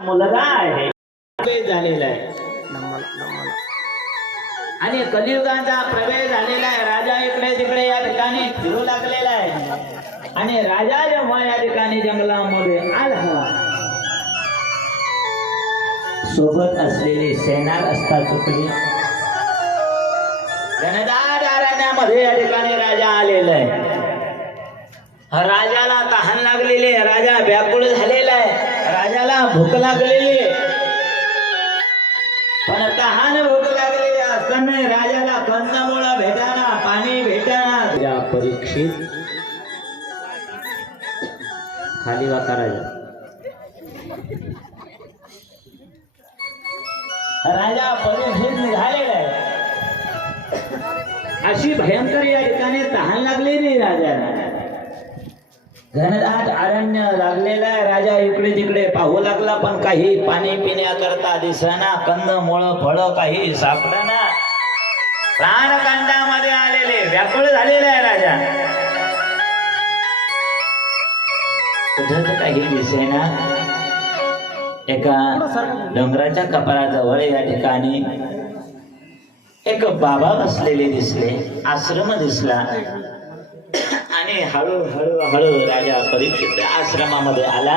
मुलगा आहे झालेला आहे आणि कलियुगाचा प्रवेश झालेला आहे. राजा इकडे तिकडे या ठिकाणी फिरू लागलेला आहे आणि राजा जेव्हा या ठिकाणी जंगलामध्ये आला सोबत असलेली सेना रस्ता चुकली. घनदाट अरण्यामध्ये या ठिकाणी राजा आलेला आहे. राजाला तहान लागलेली आहे. राजा व्याकुळ झालेला आहे. राजाला भूक लागलेली आहे. पण तहान भूक लागलेली असताना राजाला कंदमुळं भेटाना पाणी भेटाना. या परीक्षित खाली वाका राजा. राजा परीक्षित निघालेला आहे. अशी भयंकर या ठिकाणी तहान लागलेली राजाला. घनदाट अरण्य लागलेला आहे. राजा इकडे तिकडे पाहू लागला पण काही पाणी पिण्याकरता दिसना. कंदमुळ फळ काही सापडना. प्राणकांडामध्ये आलेले व्याकुळ झालेला आहे राजा. कुठंच काही दिसेना. एका डोंगराच्या कपाळाजवळ या ठिकाणी एक बाबा बसलेले दिसले. आश्रम दिसला आणि हळूहळू राजा परीक्षित आश्रमामध्ये आला.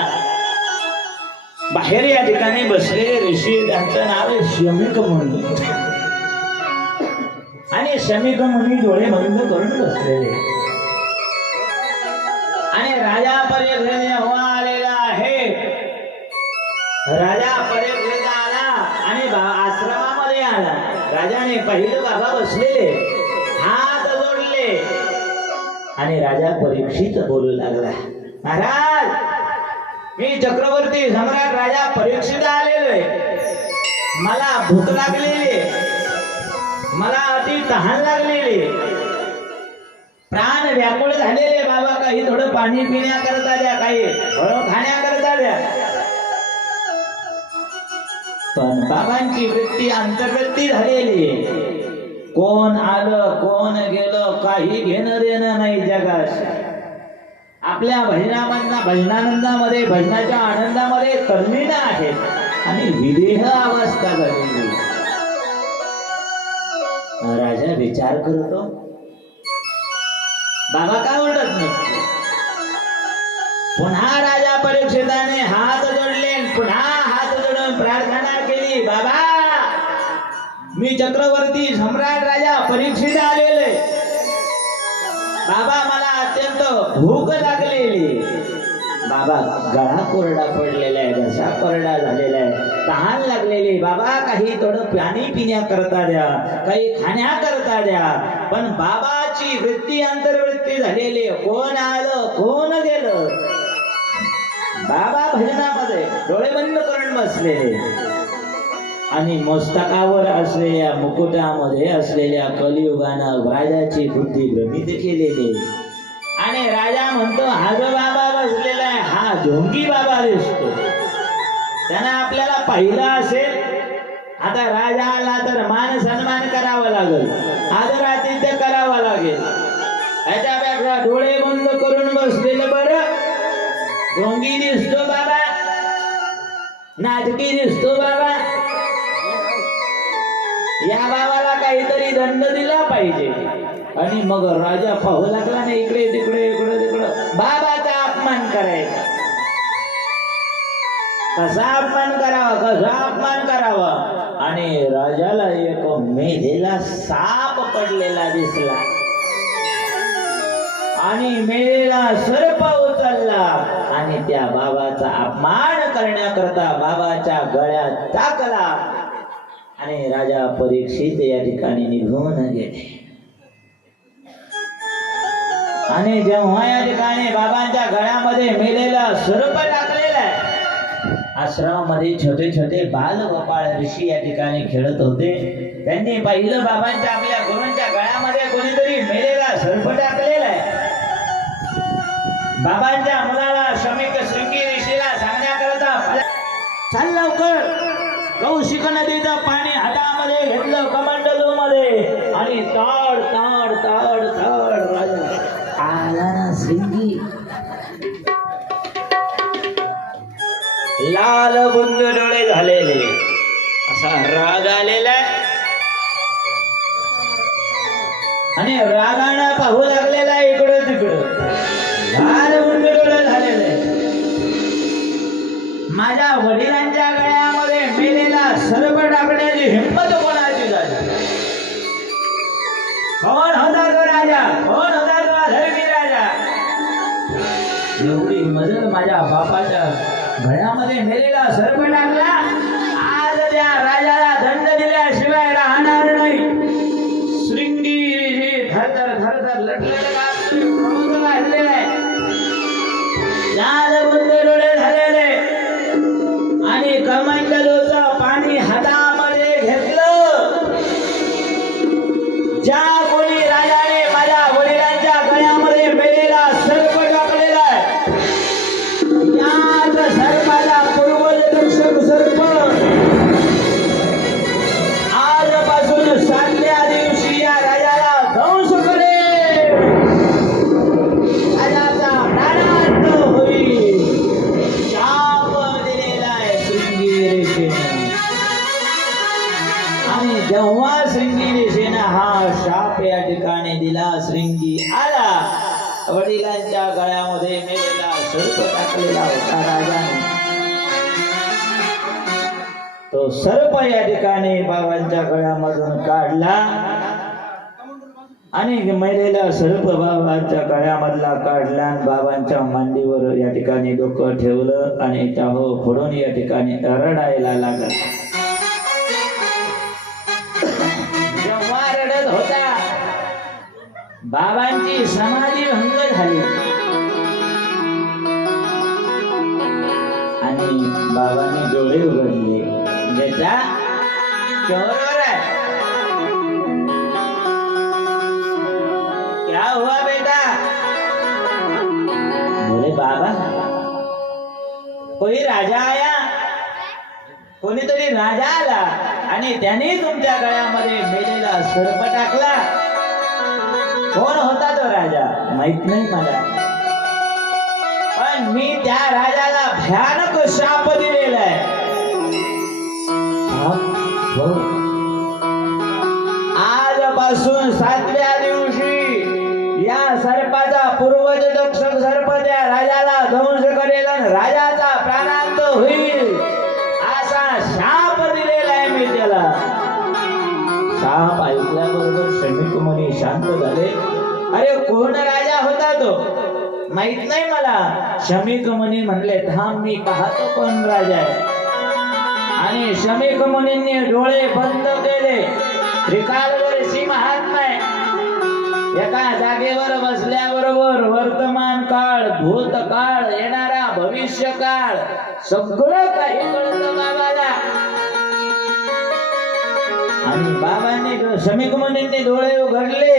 बाहेर या ठिकाणी बसलेले ऋषी त्यांचं नाव आहे शमीक मुनी आणि शमीक मुनी डोळे बंद करून बसलेले आणि राजा परीक्षित हो आलेला आहे. राजा परीक्षित आला आणि आश्रमामध्ये आला. राजाने पाहिलं बाबा बसलेले, हात जोडले आणि राजा परीक्षित बोलू लागला. महाराज, मी चक्रवर्ती सम्राट राजा परीक्षित आलेलोय. मला भूक लागलेली, मला अति तहान लागलेली, प्राण व्याकुळ झालेले. बाबा काही थोडं पाणी पिण्याकरता द्या, काही फळं खाण्याकरता द्या. पण बाबांची वृत्ती अंतर्वृत्ती झालेली. कोण आलं कोण गेलं काही घेणं देणं नाही जगात. आपल्या भजनानंदामध्ये भजनाच्या आनंदामध्ये तल्लीन आहेत आणि विदेह अवस्था झालेली. राजा विचार करतो, बाबा का ओरडत नसते. पुन्हा राजा परीक्षिताने हात जोडले, पुन्हा हात जोडून प्रार्थना केली. बाबा, मी चक्रवर्ती सम्राट राजा परीक्षित आलेले. बाबा, मला अत्यंत भूक लागलेली. बाबा, गळा कोरडा पडलेला आहे, घसा कोरडा झालेला आहे, तहान लागलेली. बाबा, काही थोडं पाणी पिण्याकरता द्या, काही खाण्याकरता द्या. पण बाबाची वृत्ती अंतर्वृत्ती झालेली. कोण आलं कोण गेलं. बाबा भजनामध्ये डोळे बंद करून बसलेले आणि मस्तकावर असलेल्या मुकुटामध्ये असलेल्या कलियुगानं राजाची बुद्धी भ्रमित केलेली. आणि राजा म्हणतो, हा जो बाबा बसलेला आहे हा ढोंगी बाबा दिसतो. त्यानं आपल्याला पाहिलं असेल. आता राजा आला तर मान सन्मान करावा लागेल, आदरातिथ्य करावा लागेल. याच्यापेक्षा डोळे बंद करून बसलेलं बरं. ढोंगी दिसतो बाबा, नाटकी दिसतो बाबा. या बाबाला काहीतरी दंड दिला पाहिजे. आणि मग राजा पाहू लागला ना इकडे तिकडे इकडे तिकडं. बाबाचा अपमान करायचा. कसा अपमान करावा, कसा अपमान करावा. आणि राजाला एक मेलेला साप पडलेला दिसला आणि मेलेला सर्प उचलला आणि त्या बाबाचा अपमान करण्याकरता बाबाच्या गळ्यात टाकला आणि राजा परीक्षित या ठिकाणी निघून गेले. आणि जेव्हा या ठिकाणी बाबांच्या गळ्यामध्ये मेलेला सर्प टाकलेला आहे. आश्रमामध्ये छोटे छोटे बाल गोपाळ ऋषी या ठिकाणी खेळत होते. त्यांनी पाहिलं बाबांच्या आपल्या गुरूंच्या गळ्यामध्ये कोणीतरी मेलेला सर्प टाकलेला आहे. बाबांच्या मुलाला शमीक शृंगी ऋषीला सांगण्याकरता, चाल लवकर. कौशिक नदीचं पाणी हातामध्ये घेतलं कमंडलू मध्ये आणि ताड ताड ताड ताड राजा आला ना. शृंगी लाल बुंद डोळे झालेले, असा राग आलेला आणि रागानं पाहू लागलेला इकडं तिकडं, लाल बुंद डोळे झालेले. माझ्या वडिलांच्या गळ्यामध्ये मेलेला सर्प टाकण्याची हिंमत कोणाची झाली? कोण होता तो राजा? कोण होता तो अधर्मी राजा? एवढी मजल माझ्या बापाच्या गळ्यामध्ये मेलेला सर्प टाकला. आज त्या राजाला दंड दिल्याशिवाय राहणार नाही. श्रृंगी ऋषी थरथर थरथर लटलट काढलेला आहे, लाल बुंद डोळे झालेले आणि कमंडलूचं पाणी हातामध्ये घेतलं. ज्या कोणी राजाने माझ्या वडिलांच्या गळ्यामध्ये मेलेला सर्प टाकलेला आहे, याच सर्पाचा पूर्वज रक्षक सर्प आजपासून 7व्या दिवशी या राजाला ध्वंस करेल. राजाचा प्राणांत होईल. शाप दिलेला आहे श्रृंगी ऋषीने. आणि जेव्हा श्रृंगी ऋषीने हा शाप या ठिकाणी दिला, श्रृंगी आला. वडिलांच्या गळ्यामध्ये मेलेला सर्प टाकलेला होता राजाने. तो सर्प या ठिकाणी बाबांच्या गळ्यामधून काढला आणि मेलेला सर्प बाबांच्या गळ्यामधला काढला आणि बाबांच्या मांडीवर या ठिकाणी डोकं ठेवलं आणि टाहो फोडून या ठिकाणी रडायला लागला. जेव्हा रडत होता, बाबांची समाधी भंग झाली आणि बाबांनी डोळे उघडले. बेटा बरोबर है, क्या हुआ बेटा? बोले बाबा कोई राजा आया, कोणीतरी राजा आला आणि त्याने तुमच्या गळ्यामध्ये मेलेला सर्प टाकला. कोण होता तो राजा? माहित नाही मला, पण मी त्या राजाला भयानक शाप दिलेला आहे. आजपासून 7व्या दिवशी या सर्पाचा पूर्वज रक्षक सर्प त्या राजाला ध्वंस करेल आणि राजाचा प्राणांत होईल, असा शाप दिलेला आहे मी त्याला. शाप ऐकल्याबरोबर श्रमिक मुनी शांत झाले. अरे कोण राजा होता तो? माहित नाही मला. श्रमिक मुनी म्हणले थांब मी पाहतो कोण राजा आहे. आणि श्रमिक मुनींनी डोळे बंद केले. त्रिकालदर्शी महात्मा आहे. एका जागेवर बसल्याबरोबर वर्तमान काळ, भूतकाळ, येणारा भविष्य काळ सगळं काही कळतं बाबाला. आणि बाबांनी श्रमिक मुनींनी डोळे उघडले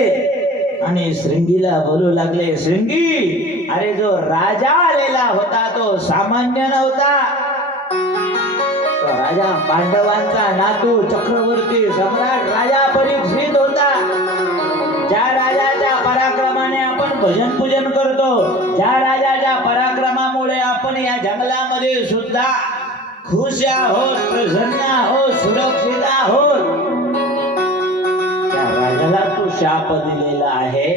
आणि श्रृंगीला बोलू लागले, श्रृंगी अरे जो राजा आलेला होता तो सामान्य नव्हता. तो राजा पांडवांचा नातू चक्रवर्ती सम्राट राजा परीक्षित होता. ज्या राजाच्या पराक्रमाने आपण भजन पूजन करतो, ज्या राजाच्या पराक्रमामुळे आपण या जंगलामध्ये सुद्धा खुश आहोत, प्रसन्न आहोत, सुरक्षित आहोत, त्या राजाला तू शाप दिलेला आहे.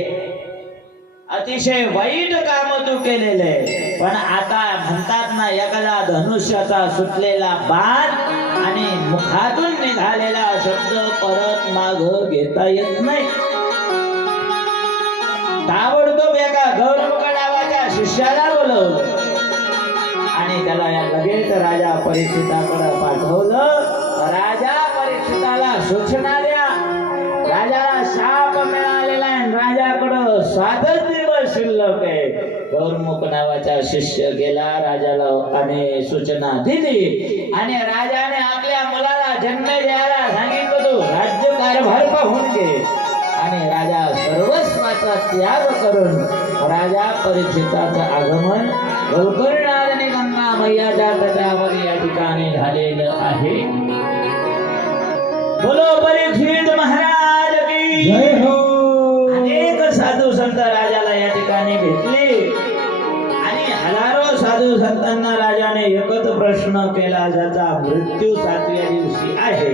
अतिशय वाईट काम तू केलेले. पण आता म्हणतात ना, एखादा धनुष्याचा सुटलेला बाण आणि मुखातून निघालेला शब्द परत माग घेता येत नाही. ताबडतोब एका गौरव नावाच्या शिष्याला बोलवलं आणि त्याला लगेच राजा परीक्षिताकडे पाठवलं. राजा परीक्षिताला सूचना द्या, राजाला शाप मिळालेला आहे, राजाकडं 7 दिवस शिल्लक आहे. गौरमुख नावाचा शिष्य गेला, राजाला आणि सूचना दिली आणि राजाने आपल्या मुलाला जन्म द्यायला सांगितलं. तो राज्य कारभार पाहून घे. आणि राजा सर्वस्वाचा त्याग करून राजा परीक्षिताचं आगमन गोकर्णाने गंगा मैयाच्या तटावर या ठिकाणी झालेलं आहे. बोलो परीक्षित महाराज की जय हो. अनेक साधू संत राजाला या ठिकाणी भेटले आणि हजारो साधू संतांना राजाने एकच प्रश्न केला, ज्याचा मृत्यू 7व्या दिवशी आहे,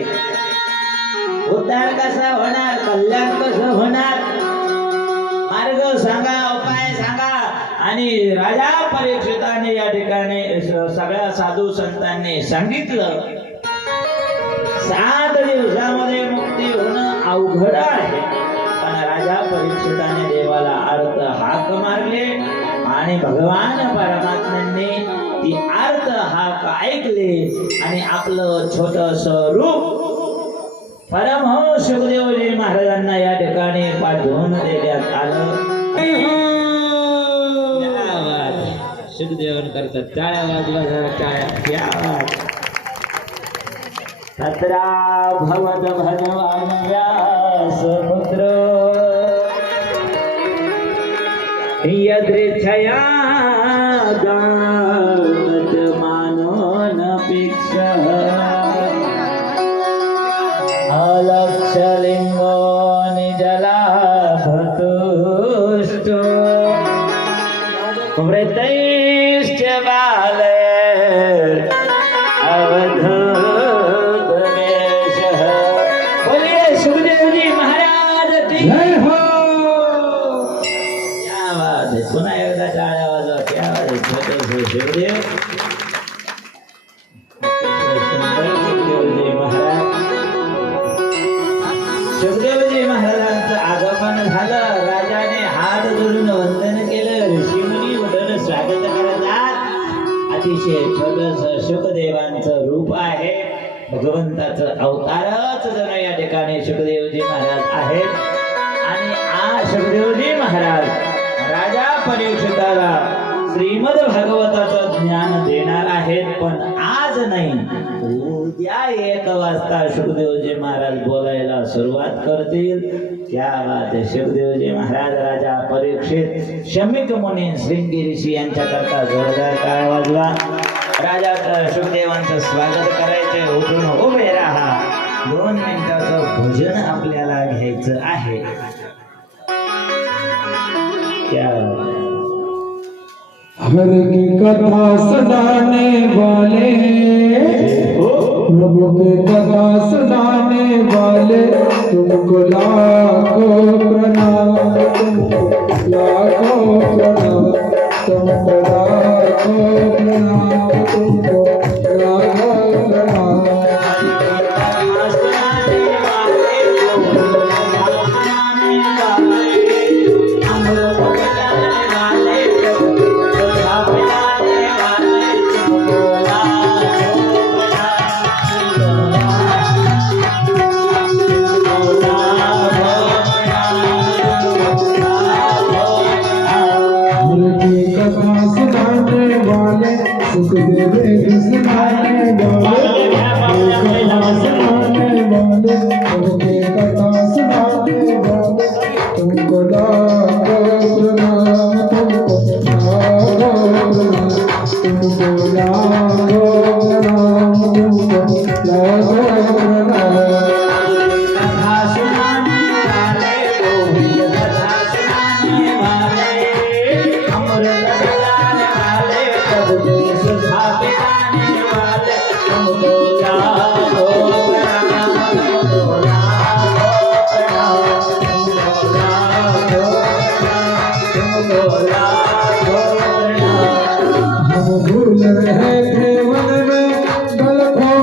उद्धार कसा होणार, कल्याण कसं होणार, मार्ग सांगा, उपाय सांगा. आणि राजा परीक्षिताने या ठिकाणी सगळ्या साधू संतांनी सांगितलं, 7 दिवसामध्ये मुक्ती होणं अवघड आहे. पण राजा परीक्षिताने देवाला अर्थ हाक मारले आणि भगवान परमात्म्यांनी ती अर्थ हाक ऐकले आणि आपलं छोटस रूप परमहंस सुखदेवजी महाराजांना या ठिकाणी पाठवून देण्यात आलं. सुखदेवन करतात, टाळ्या वाजवा जरा, टाळ्या. तत्रा भवत भगवान व्यासपुत्र यदृच्छया गात मानोनपेक्षा अलक्षलिंगो निजलाभतुष्टो वृत्तैश्च बालैर् अवधूतवेषः. बोलिए सुखदेवजी महाराज की जय हो. क्या बात है, पुन्हा एकदा टाळ्या वाजवा. क्या बात है, सुखदेव सुखदेवजी महाराजांचं आगमन झालं. राजाने हात जोडून वंदन केलं. ऋषीमुनी उठून स्वागत करतात. अतिशय छोटस सुखदेवांचं रूप आहे, भगवंताचं अवतारच जणू या ठिकाणी सुखदेवजी महाराज आहेत. आणि आज सुखदेवजी महाराज राजा परीक्षिताला श्रीमद भागवताचं ज्ञान देणार आहेत. पण आज नाही, उद्या 1 वाजता सुखदेवजी महाराज बोलायला सुरुवात करतील. क्या बात आहे. सुखदेवजी महाराज राजा परीक्षित शमिक मुनी श्रृंगी ऋषी यांच्याकरता जोरदार टाळ्या वाजवा. राजा सुखदेवांचं स्वागत करायचे. उठून उभे राहा. 2 मिनिटाचं भोजन आपल्याला घ्यायचं आहे. क्या हर की कथा सुनाने वाले, प्रभु की कथा सुनाने वाले, तुमको लाखों प्रणाम, तुमको लाखों प्रणाम, तुमको लाखों प्रणाम, तुमको लाखों प्रणाम. सुखदेव सुनाने वाले, उनके कथा सुनाने वाले, तुमको लाखों प्रणाम, तुमको लाखों प्रणाम, तुमको लाखों प्रणाम, तुमको लाखों प्रणाम. कथा सुनाने वाले, कथा सुनाने वाले, अमृत पिलाने वाले, प्रभु के सुधा पिलाने वाले, तुमको लाखों प्रणाम, तुमको लाखों प्रणाम, तुमको लाखों प्रणाम, तुमको लाखों प्रणाम. हम भूल रहे थे वन में, गलखों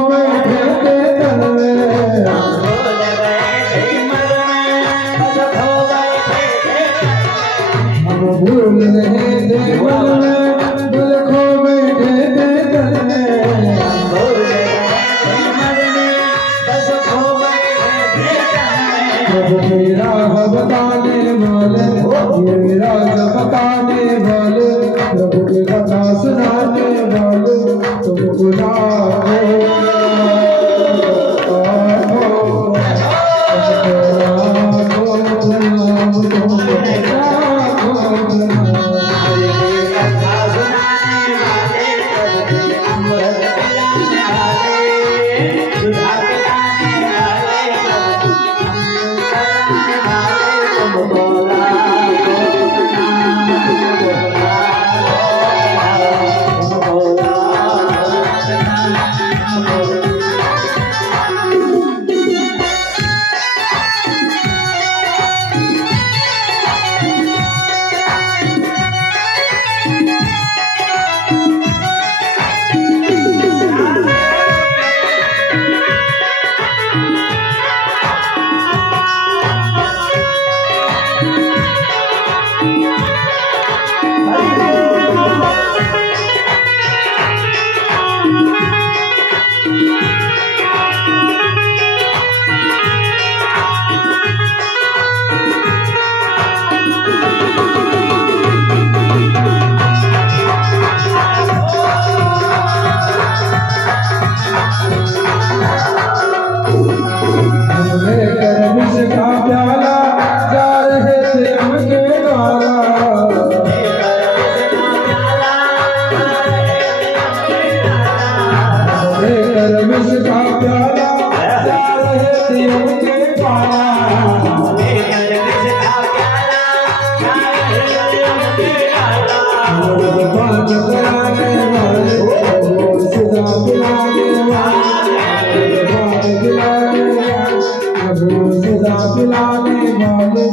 पिलाने वाले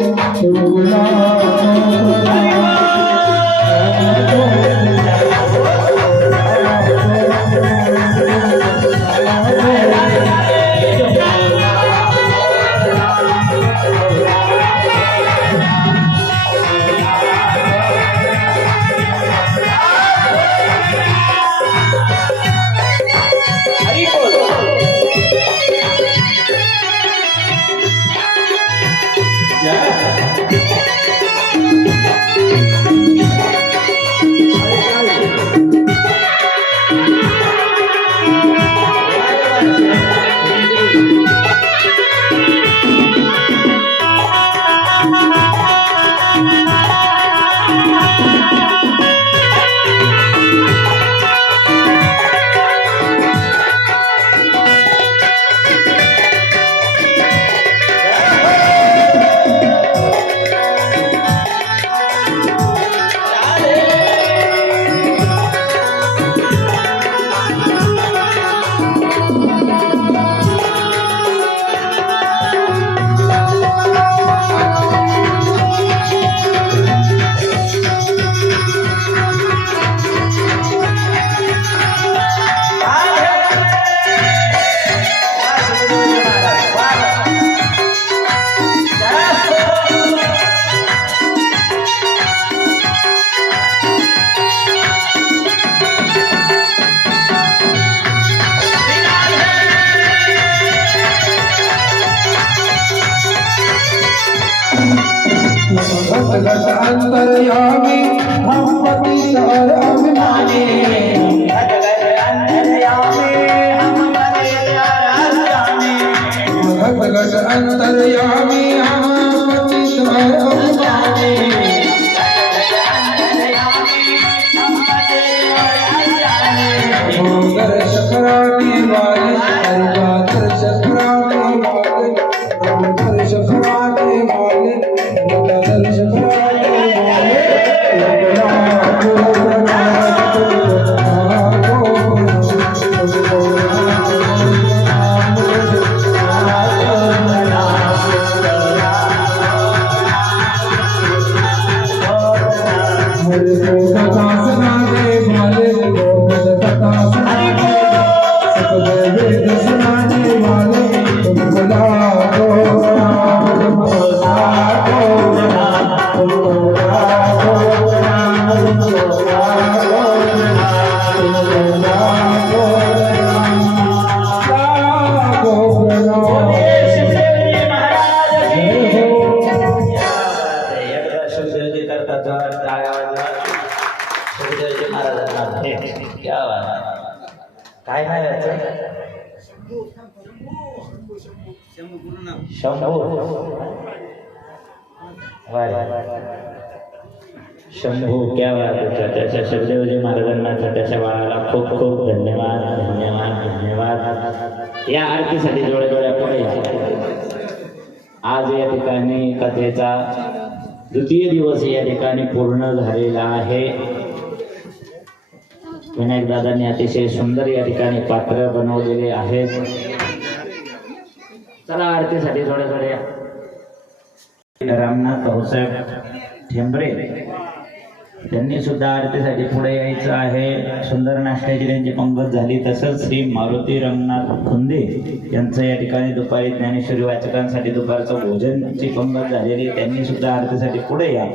अंतर्यामी हम पतित और अभिमानी भगत अंतर्यामी हम पतित और अभिमानी दर्श कराने वाले दर्श कराने वाले दर्श कराने वाले दर्श काय नाही शंभू क्या बात है. त्याच्या शब्देवजी महाराजांना त्याच्या बाळाला खूप खूप धन्यवाद धन्यवाद धन्यवाद. या आरतीसाठी डोळे डोळ्या पुढे आज या ठिकाणी कथेचा द्वितीय दिवस या ठिकाणी पूर्ण झालेला आहे. विनायक दादांनी अतिशय सुंदर या ठिकाणी पात्र बनवलेले आहेत. चला आरतीसाठी थोडे थोडे. रामनाथ भाऊसाहेब ठेंबरे त्यांनी सुद्धा आरतीसाठी पुढे यायचं आहे. सुंदर नाश्त्याची त्यांची पंगत झाली. तसंच श्री मारुती रंगनाथ खुंदे यांचं या ठिकाणी दुपारी ज्ञानेश्वरी वाचकांसाठी दुपारचं भोजनची पंगत झालेली. त्यांनी सुद्धा आरतीसाठी पुढे या.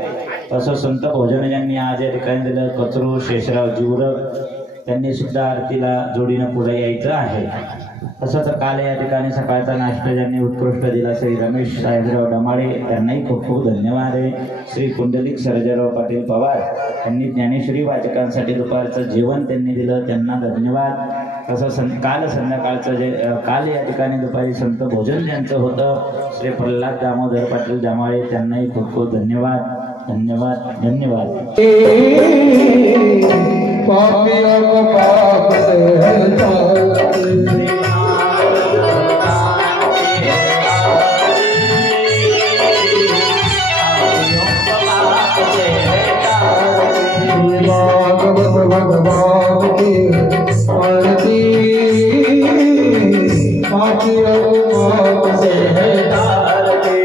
तसं संत भोजन यांनी आज या ठिकाणी दिलं. कचरू शेषराव जीवरक त्यांनी सुद्धा आरतीला जोडीनं पुढे यायचं आहे. तसंच काल या ठिकाणी सकाळचा नाश्ता ज्यांनी उत्कृष्ट दिला श्री रमेश साहेबराव डमाळे त्यांनाही खूप खूप धन्यवाद आहे. श्री पुंडलिक सर्जेराव पाटील पवार यांनी ज्ञानेश्वरी वाचकांसाठी दुपारचं जेवण त्यांनी दिलं, त्यांना धन्यवाद. तसं काल संध्याकाळचं काल या ठिकाणी दुपारी संत भोजन ज्यांचं होतं श्री प्रल्हाद दामोदर पाटील डमाळे त्यांनाही खूप खूप धन्यवाद धन्यवाद धन्यवाद. भगवान की आरती पाखियों से है तारते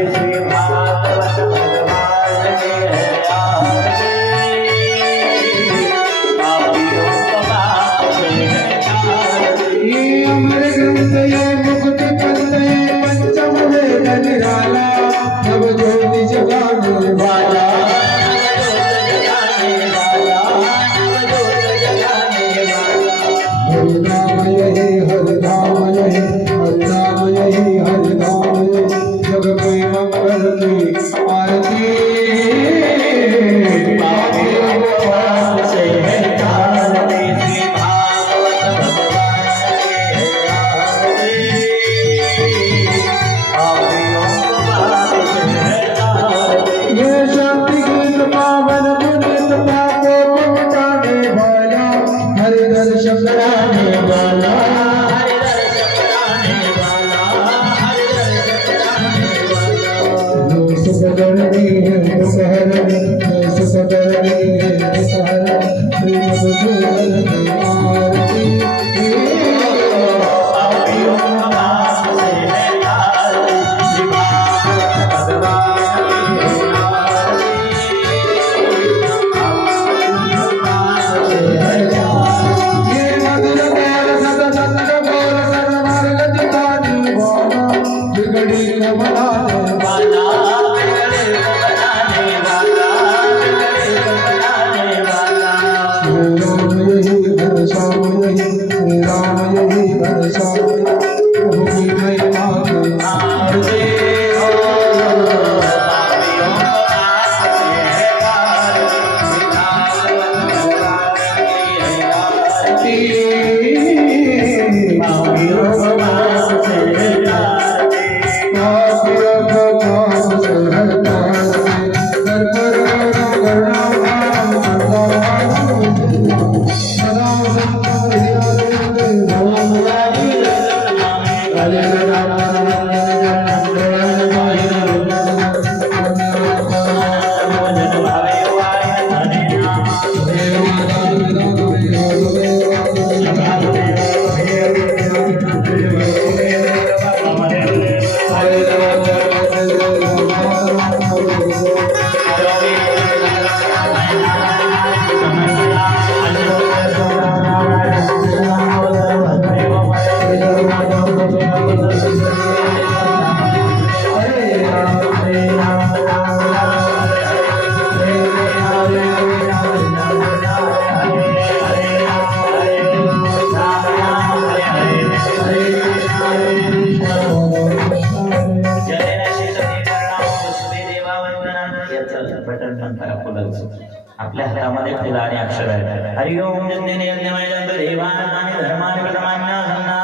आपल्या हातामध्ये फुलं आणि अक्षर आहेत. हरिओम जन्यने यज्ञमय दंत देवानानि धर्मानि प्रथमान्यासन्ना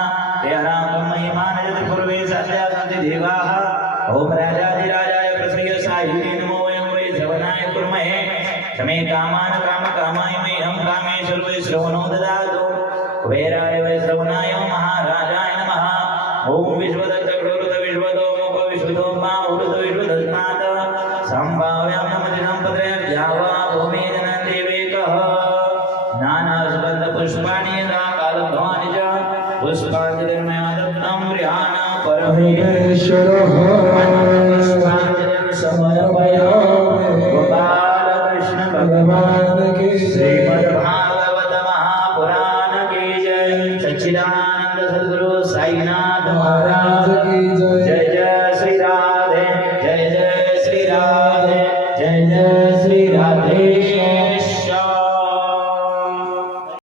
तेहराकं महिमानय पूर्वे सत्या सन्ति देवाः. ओम राजाधिराजाय प्रसय साहिने नमो वयं वै श्रवणाय कुर्महे. क्षमे कामान काम कामाय मह्यं कामेश्वर वै श्रवणो ददातु. कुबेराय वै श्रवणाय महाराजाय नमः. ओम विश्वदत्तकृत विश्वतो मुख विश्वतो मा उरुत विश्वदस्मात् संभाव्यं नमति संपदे ध्यावा भूमि देवेकः. नाना सुगंध पुष्पाणि कालभवानि च पुष्पाञ्जलिर्मया दत्तं गृहाण परमेश्वरः. पुष्पाञ्जलिं समर्पयामि. गोपालकृष्ण भगवान की श्रीमद्भागवत महापुराण की जय. सच्चिदानंद सद्गुरु साईनाथ महाराज की जय. जय जय श्री राधे, जय जय श्री राधे, जय जय